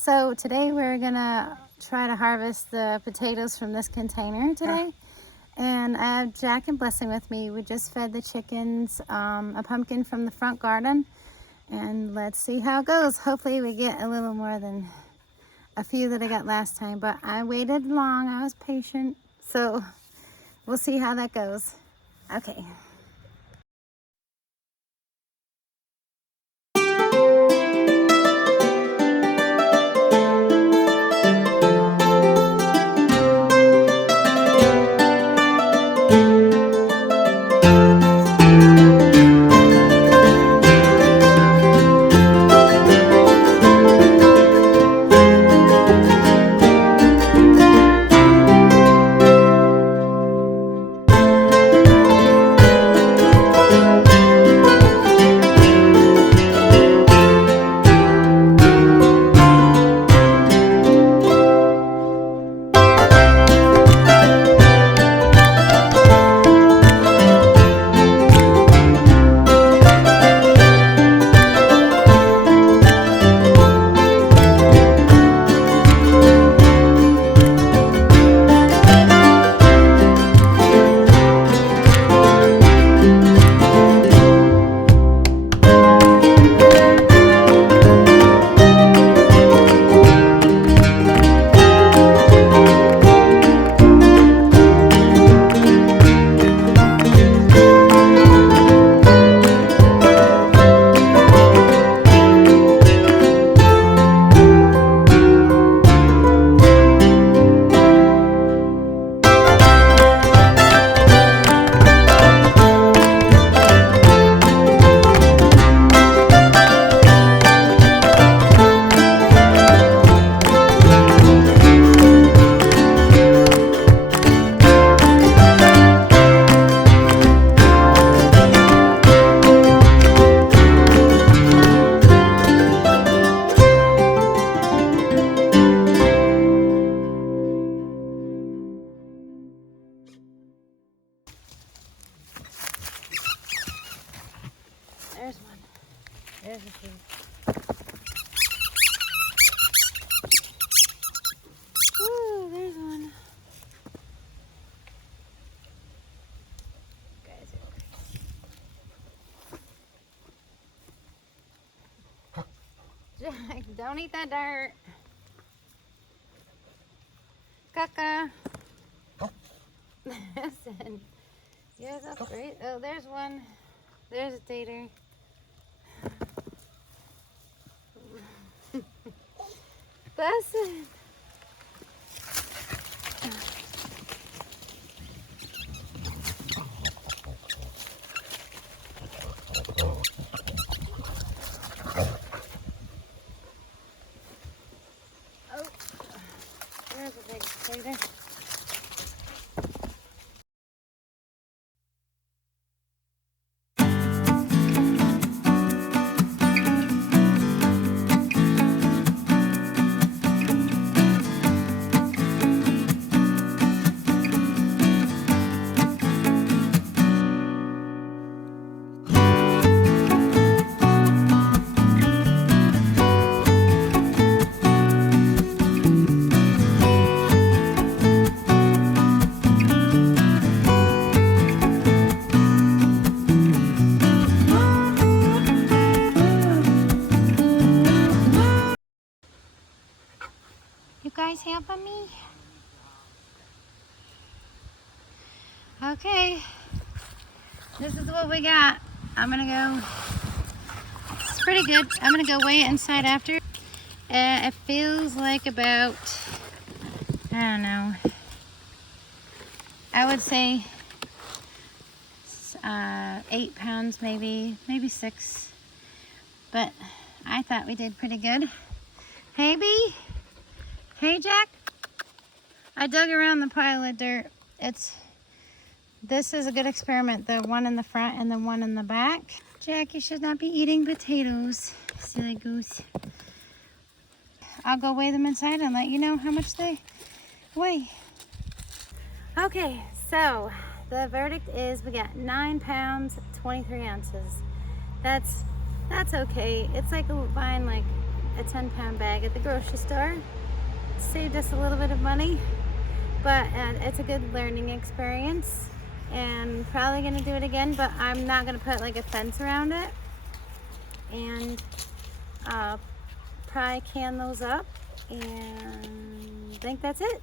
So today we're gonna try to harvest the potatoes from this container today. And I have Jack and Blessing with me. We just fed the chickens a pumpkin from the front garden. And let's see how it goes. Hopefully we get a little more than a few that I got last time. But I waited long, I was patient. So we'll see how that goes. Okay. There's one. There's a few. Ooh, there's one. Guys, Jack, don't eat that dirt. Caca. Listen. You guys are great. Oh, there's one. There's a tater. That's it. Oh, there's a big tater. You guys helping me? Okay, this is what we got. I'm gonna go, it's pretty good. I'm gonna go weigh it inside after. It feels like about, I don't know, I would say 8 pounds, maybe 6. But I thought we did pretty good. Hey, Bee. Hey, Jack. I dug around the pile of dirt. This is a good experiment, the one in the front and the one in the back. Jack, you should not be eating potatoes, silly goose. I'll go weigh them inside and let you know how much they weigh. Okay, so the verdict is we got 9 pounds, 23 ounces. That's okay. It's like buying like a 10-pound bag at the grocery store. Saved us a little bit of money, but it's a good learning experience, and probably gonna do it again, but I'm not gonna put like a fence around it, and probably can those up, and I think that's it.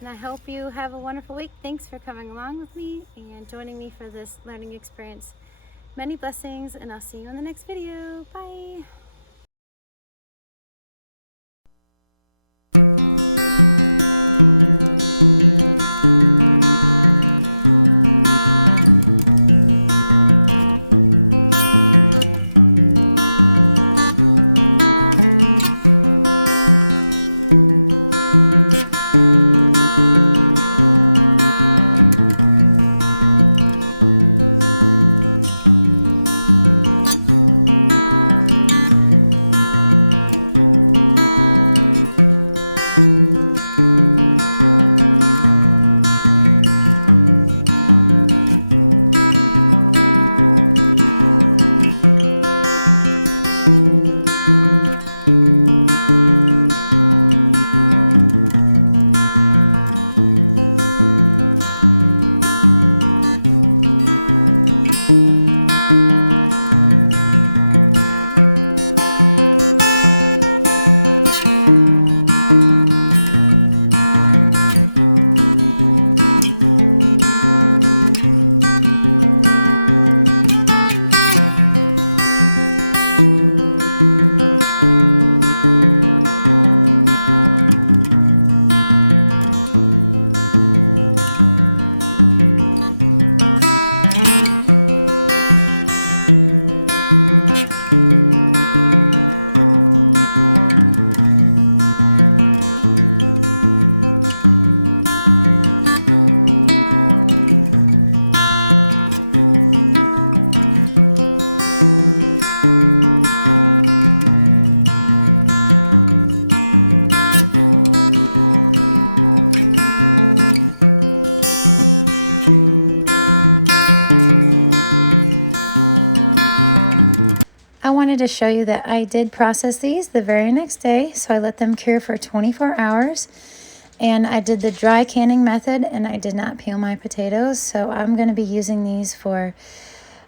And I hope you have a wonderful week. Thanks for coming along with me and joining me for this learning experience. Many blessings, and I'll see you in the next video. Bye. I wanted to show you that I did process these the very next day, so I let them cure for 24 hours. And I did the dry canning method, and I did not peel my potatoes, so I'm going to be using these for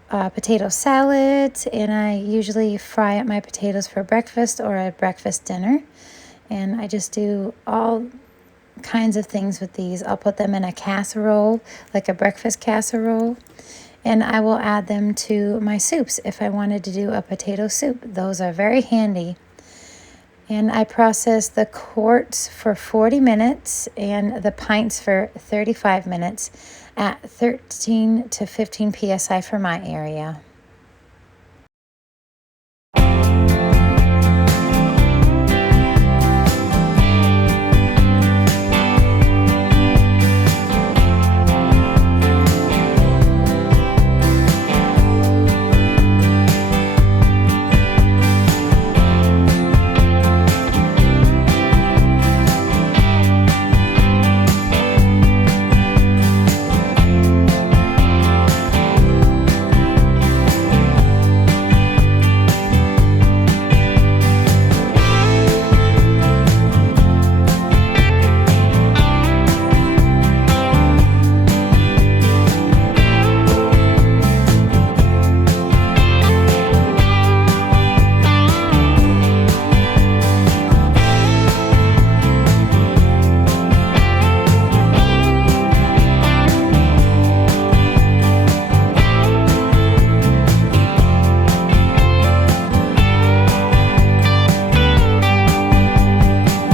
potato salad, and I usually fry up my potatoes for breakfast or at breakfast dinner. And I just do all kinds of things with these. I'll put them in a casserole, like a breakfast casserole. And I will add them to my soups if I wanted to do a potato soup. Those are very handy. And I process the quarts for 40 minutes and the pints for 35 minutes at 13 to 15 psi for my area.